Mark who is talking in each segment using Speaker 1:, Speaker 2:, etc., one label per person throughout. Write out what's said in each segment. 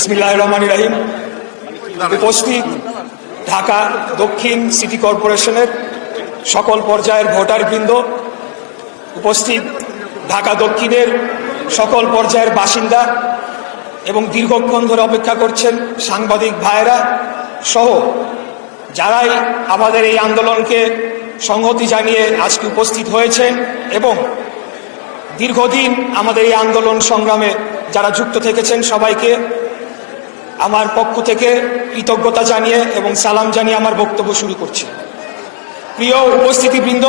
Speaker 1: বিসমিল্লাহ রহমান রাহিম। উপস্থিত ঢাকা দক্ষিণ সিটি কর্পোরেশনের সকল পর্যায়ের ভোটারবৃন্দ, উপস্থিত ঢাকা দক্ষিণের সকল পর্যায়ের বাসিন্দা এবং দীর্ঘক্ষণ ধরে অপেক্ষা করছেন সাংবাদিক ভাইয়েরা সহ যারাই আমাদের এই আন্দোলনকে সংহতি জানিয়ে আজকে উপস্থিত হয়েছেন এবং দীর্ঘদিন আমাদের এই আন্দোলন সংগ্রামে যারা যুক্ত থেকেছেন সবাইকে আমার পক্ষ থেকে কৃতজ্ঞতা জানিয়ে এবং সালাম জানিয়ে আমার বক্তব্য শুরু করছি। প্রিয় উপস্থিতিবৃন্দ,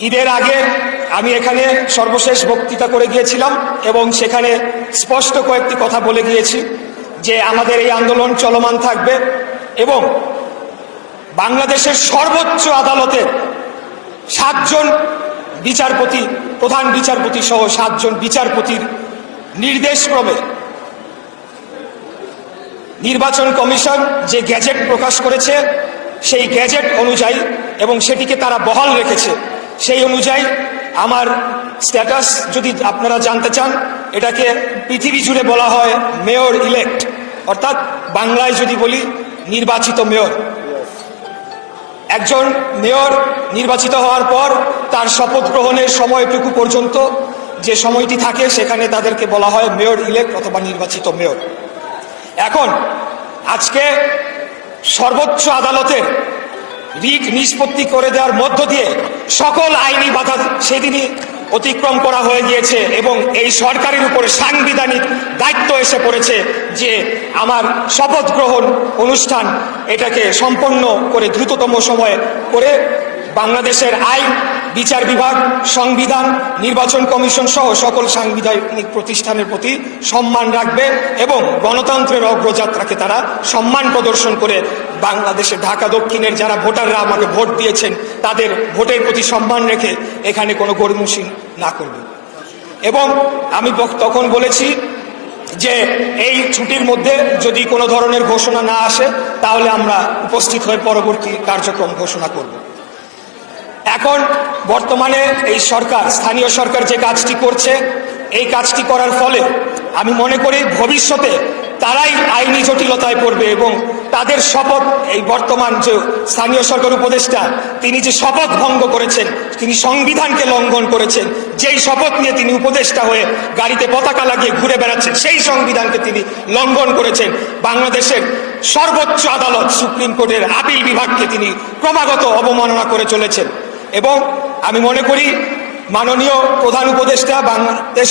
Speaker 1: ঈদের আগে আমি এখানে সর্বশেষ বক্তৃতা করে গিয়েছিলাম এবং সেখানে স্পষ্ট কয়েকটি কথা বলে গিয়েছি যে আমাদের এই আন্দোলন চলমান থাকবে এবং বাংলাদেশের সর্বোচ্চ আদালতে সাতজন বিচারপতি, প্রধান বিচারপতি সহ সাতজন বিচারপতির নির্দেশক্রমে নির্বাচন কমিশন যে গ্যাজেট প্রকাশ করেছে, সেই গ্যাজেট অনুযায়ী এবং সেটিকে তারা বহাল রেখেছে। সেই অনুযায়ী আমার স্ট্যাটাস যদি আপনারা জানতে চান, এটাকে পৃথিবী জুড়ে বলা হয় মেয়র ইলেক্ট অর্থাৎ বাংলায় যদি বলি, নির্বাচিত মেয়র একজন মেয়র নির্বাচিত হওয়ার পর তার শপথ গ্রহণের সময়টুকু পর্যন্ত যে সময়টি থাকে, সেখানে তাদেরকে বলা হয় মেয়র ইলেক্ট অথবা নির্বাচিত মেয়র এখন আজকে সর্বোচ্চ আদালতের রিট নিষ্পত্তি করে দেওয়ার মধ্য দিয়ে সকল আইনি বাধা সেদিনই অতিক্রম করা হয়ে গিয়েছে এবং এই সরকারের উপরে সাংবিধানিক দায়িত্ব এসে পড়েছে যে আমার শপথ গ্রহণ অনুষ্ঠান এটাকে সম্পন্ন করে দ্রুততম সময়ে করে বাংলাদেশের আইন বিচার বিভাগ, সংবিধান, নির্বাচন কমিশন সহ সকল সাংবিধানিক প্রতিষ্ঠানের প্রতি সম্মান রাখবে এবং গণতন্ত্রের অগ্রযাত্রাকে তারা সম্মান প্রদর্শন করে বাংলাদেশের ঢাকা দক্ষিণের যারা ভোটাররা আমাকে ভোট দিয়েছেন, তাদের ভোটের প্রতি সম্মান রেখে এখানে কোনো গরিমসিন না করবে। এবং আমি তখন বলেছি যে এই ছুটির মধ্যে যদি কোনো ধরনের ঘোষণা না আসে, তাহলে আমরা উপস্থিত হয়ে পরবর্তী কার্যক্রম ঘোষণা করব। এখন বর্তমানে এই সরকার, স্থানীয় সরকার যে কাজটি করছে, এই কাজটি করার ফলে আমি মনে করি ভবিষ্যতে তারাই আইনি জটিলতায় পড়বে এবং তাদের শপথ, এই বর্তমান যে স্থানীয় সরকার উপদেষ্টা, তিনি যে শপথ ভঙ্গ করেছেন, তিনি সংবিধানকে লঙ্ঘন করেছেন, যেই শপথ নিয়ে তিনি উপদেষ্টা হয়ে গাড়িতে পতাকা লাগিয়ে ঘুরে বেড়াচ্ছেন, সেই সংবিধানকে তিনি লঙ্ঘন করেছেন। বাংলাদেশের সর্বোচ্চ আদালত সুপ্রিম কোর্টের আপিল বিভাগকে তিনি ক্রমাগত অবমাননা করে চলেছেন। এবং আমি মনে করি মাননীয় প্রধান উপদেষ্টা বাংলাদেশ